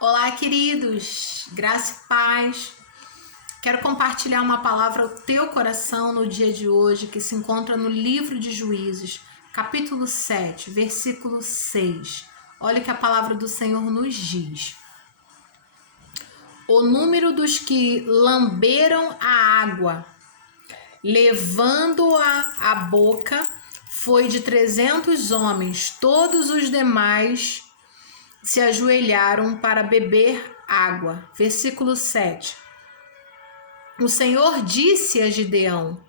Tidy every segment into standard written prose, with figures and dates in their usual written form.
Olá, queridos, graça e paz. Quero compartilhar uma palavra ao teu coração no dia de hoje, que se encontra no livro de Juízes, capítulo 7, versículo 6. Olha o que a palavra do Senhor nos diz. O número dos que lamberam a água, levando-a à boca, foi de 300 homens. Todos os demais se ajoelharam para beber água. Versículo 7. O Senhor disse a Gideão: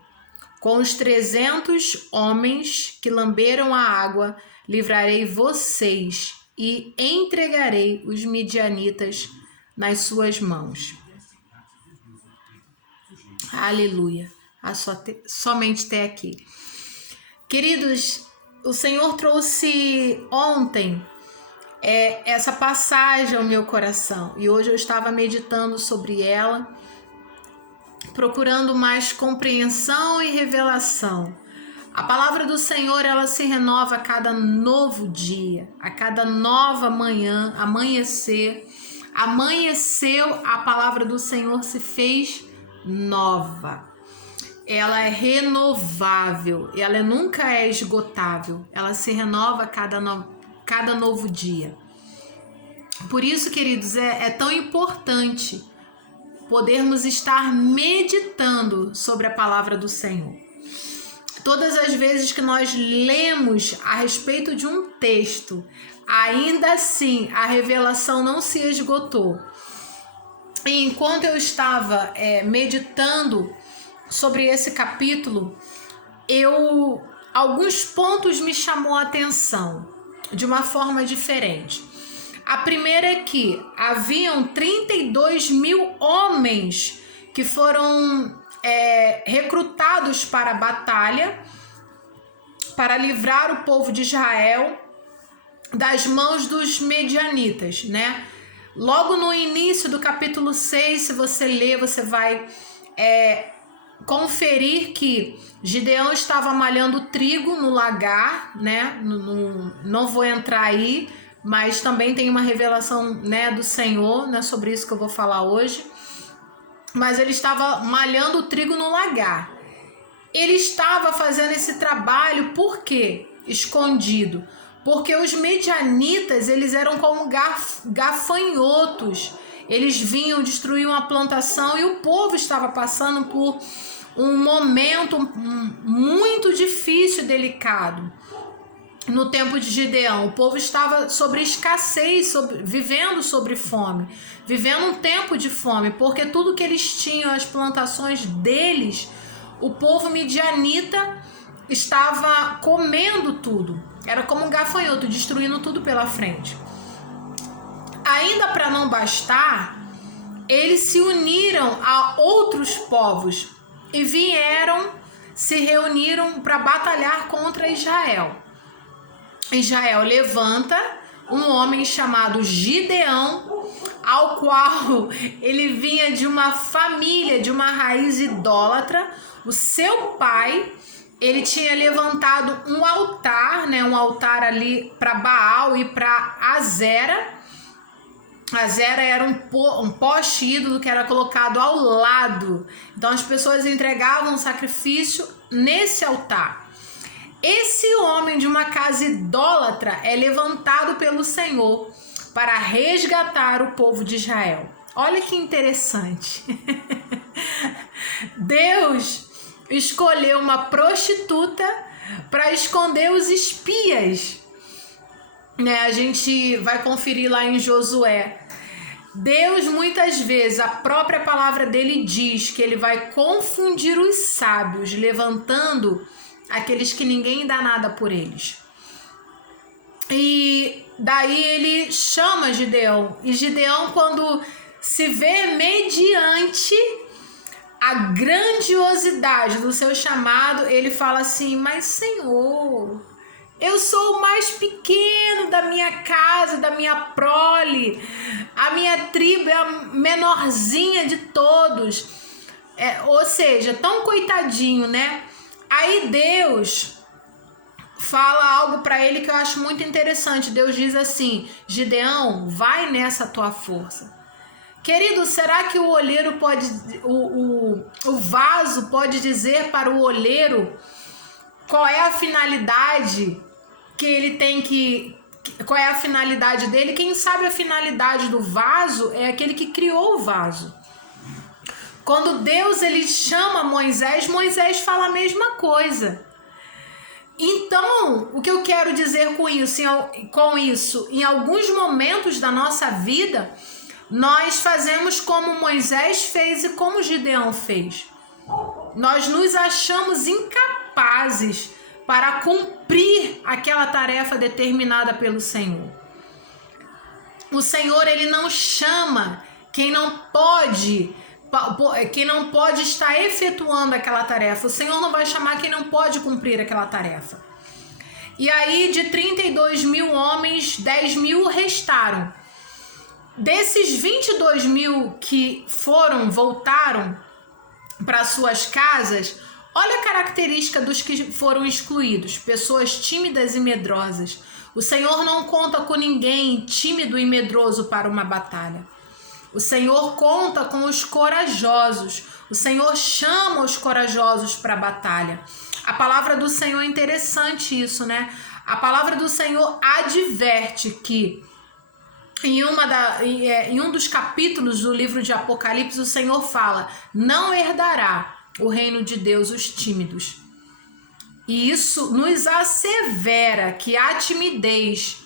com os 300 homens que lamberam a água, livrarei vocês e entregarei os midianitas nas suas mãos. Aleluia. Somente até aqui. Queridos, o Senhor trouxe ontem essa passagem ao meu coração e hoje eu estava meditando sobre ela, procurando mais compreensão e revelação. A palavra do Senhor, ela se renova a cada novo dia, a cada nova manhã, amanhecer. Amanheceu, a palavra do Senhor se fez nova. Ela é renovável, ela nunca é esgotável, ela se renova a cada novo dia. Por isso, queridos, é tão importante podermos estar meditando sobre a palavra do Senhor. Todas as vezes que nós lemos a respeito de um texto, ainda assim a revelação não se esgotou. E enquanto eu estava meditando sobre esse capítulo, alguns pontos me chamou a atenção de uma forma diferente. A primeira é que haviam 32 mil homens que foram recrutados para a batalha, para livrar o povo de Israel das mãos dos medianitas, né? Logo no início do capítulo 6, se você ler, você vai conferir que Gideão estava malhando trigo no lagar, né? Não vou entrar aí, mas também tem uma revelação, né, do Senhor, né, sobre isso que eu vou falar hoje. Mas ele estava malhando o trigo no lagar. Ele estava fazendo esse trabalho, por quê? Escondido. Porque os medianitas, eles eram como gafanhotos. Eles vinham, destruíam a plantação e o povo estava passando por um momento muito difícil e delicado. No tempo de Gideão, o povo estava sobre escassez, vivendo sobre fome, vivendo um tempo de fome, porque tudo que eles tinham, as plantações deles, o povo midianita estava comendo tudo. Era como um gafanhoto, destruindo tudo pela frente. Ainda para não bastar, eles se uniram a outros povos e se reuniram para batalhar contra Israel. Israel levanta um homem chamado Gideão, ao qual ele vinha de uma família, de uma raiz idólatra. O seu pai, ele tinha levantado um altar, né, um altar ali para Baal e para Azera. Azera era um poste ídolo que era colocado ao lado. Então as pessoas entregavam sacrifício nesse altar. Esse homem de uma casa idólatra é levantado pelo Senhor para resgatar o povo de Israel. Olha que interessante. Deus escolheu uma prostituta para esconder os espias. Né? A gente vai conferir lá em Josué. Deus, muitas vezes, a própria palavra dele diz que ele vai confundir os sábios, levantando aqueles que ninguém dá nada por eles. E daí ele chama Gideão. E Gideão, quando se vê mediante a grandiosidade do seu chamado, ele fala assim: mas Senhor, eu sou o mais pequeno da minha casa, da minha prole. A minha tribo é a menorzinha de todos. Ou seja, tão coitadinho, né? Aí Deus fala algo para ele que eu acho muito interessante. Deus diz assim: Gideão, vai nessa tua força. Querido, será que o olheiro pode, o vaso pode dizer para o olheiro qual é a finalidade que ele tem qual é a finalidade dele? Quem sabe a finalidade do vaso é aquele que criou o vaso. Quando Deus ele chama Moisés, Moisés fala a mesma coisa. Então, o que eu quero dizer com isso? Em alguns momentos da nossa vida, nós fazemos como Moisés fez e como Gideão fez. Nós nos achamos incapazes para cumprir aquela tarefa determinada pelo Senhor. O Senhor, ele não chama quem não pode estar efetuando aquela tarefa. O Senhor não vai chamar quem não pode cumprir aquela tarefa. E aí, de 32 mil homens, 10 mil restaram. Desses 22 mil que voltaram para suas casas, olha a característica dos que foram excluídos: pessoas tímidas e medrosas. O Senhor não conta com ninguém tímido e medroso para uma batalha. O Senhor conta com os corajosos. O Senhor chama os corajosos para a batalha. A palavra do Senhor é interessante isso, né? A palavra do Senhor adverte que em um dos capítulos do livro de Apocalipse, o Senhor fala: não herdará o reino de Deus os tímidos. E isso nos assevera que a timidez,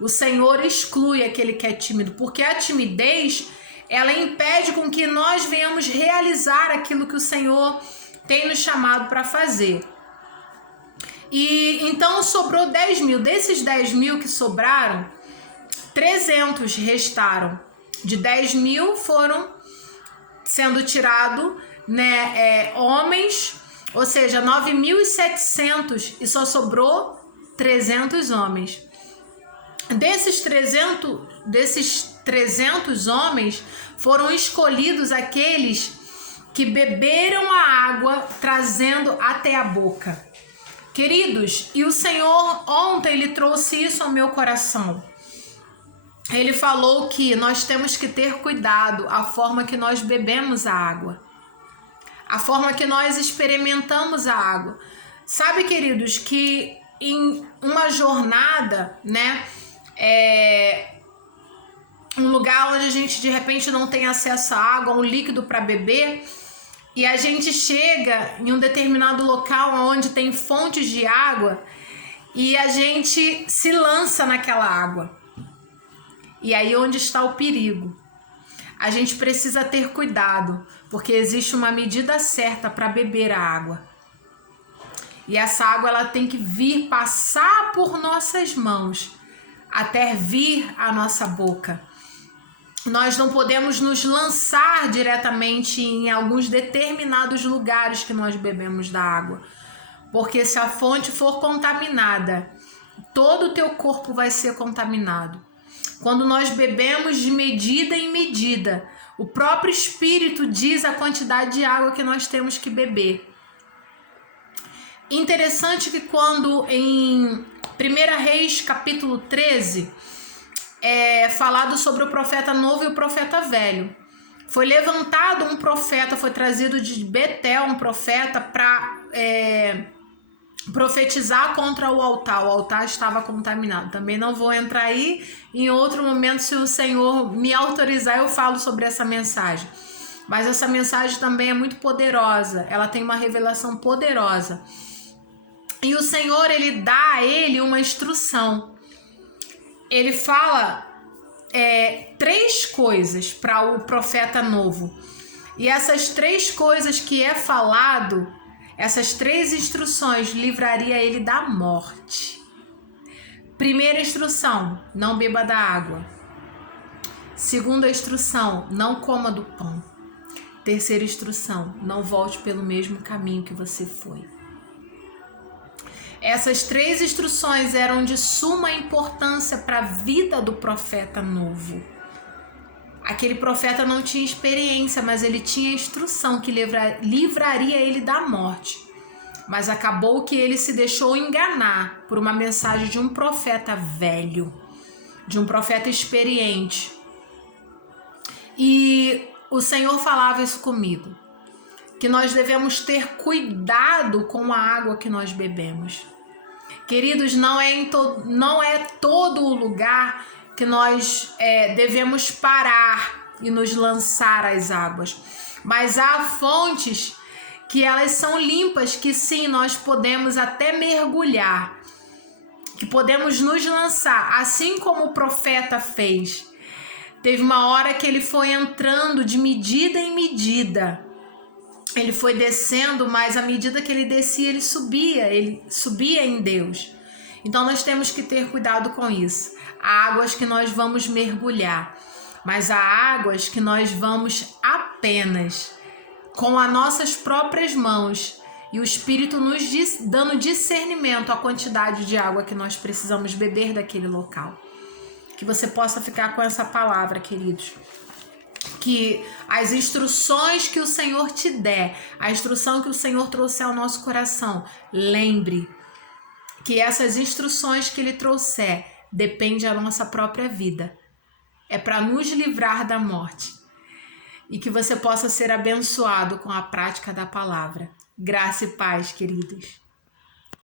o Senhor exclui aquele que é tímido, porque a timidez, ela impede com que nós venhamos realizar aquilo que o Senhor tem nos chamado para fazer. E então sobrou 10 mil. Desses 10 mil que sobraram, 300 restaram. De 10 mil foram sendo tirados, né, homens, ou seja, 9.700, e só sobrou 300 homens. Desses 300 homens, foram escolhidos aqueles que beberam a água trazendo até a boca. Queridos, e o Senhor ontem ele trouxe isso ao meu coração. Ele falou que nós temos que ter cuidado a forma que nós bebemos a água, a forma que nós experimentamos a água. Sabe, queridos, que em uma jornada, né, um lugar onde a gente de repente não tem acesso à água, um líquido para beber, e a gente chega em um determinado local onde tem fontes de água e a gente se lança naquela água. E aí onde está o perigo? A gente precisa ter cuidado, porque existe uma medida certa para beber a água. E essa água ela tem que vir passar por nossas mãos até vir à nossa boca. Nós não podemos nos lançar diretamente em alguns determinados lugares que nós bebemos da água, porque se a fonte for contaminada, todo o teu corpo vai ser contaminado. Quando nós bebemos de medida em medida, o próprio Espírito diz a quantidade de água que nós temos que beber. Interessante que quando em 1 Reis capítulo 13, falado sobre o profeta novo e o profeta velho. Foi levantado um profeta, foi trazido de Betel um profeta para profetizar contra o altar. O altar estava contaminado. Também não vou entrar aí. Em outro momento, se o Senhor me autorizar, eu falo sobre essa mensagem. Mas essa mensagem também é muito poderosa. Ela tem uma revelação poderosa. E o Senhor, ele dá a ele uma instrução. Ele fala 3 coisas para o profeta novo. E essas 3 coisas que é falado, essas 3 instruções, livraria ele da morte. Primeira instrução: não beba da água. Segunda instrução: não coma do pão. Terceira instrução: não volte pelo mesmo caminho que você foi. Essas 3 instruções eram de suma importância para a vida do profeta novo. Aquele profeta não tinha experiência, mas ele tinha instrução que livraria ele da morte. Mas acabou que ele se deixou enganar por uma mensagem de um profeta velho, de um profeta experiente. E o Senhor falava isso comigo, que nós devemos ter cuidado com a água que nós bebemos. Queridos, não é todo o lugar que nós devemos parar e nos lançar às águas, mas há fontes que elas são limpas, que sim, nós podemos até mergulhar, que podemos nos lançar, assim como o profeta fez. Teve uma hora que ele foi entrando de medida em medida, ele foi descendo, mas à medida que ele descia, ele subia em Deus. Então nós temos que ter cuidado com isso. Há águas que nós vamos mergulhar, mas há águas que nós vamos apenas com as nossas próprias mãos e o Espírito nos dando discernimento à quantidade de água que nós precisamos beber daquele local. Que você possa ficar com essa palavra, queridos. Que as instruções que o Senhor te der, a instrução que o Senhor trouxe ao nosso coração, lembre que essas instruções que Ele trouxer dependem da nossa própria vida. É para nos livrar da morte. E que você possa ser abençoado com a prática da palavra. Graça e paz, queridos.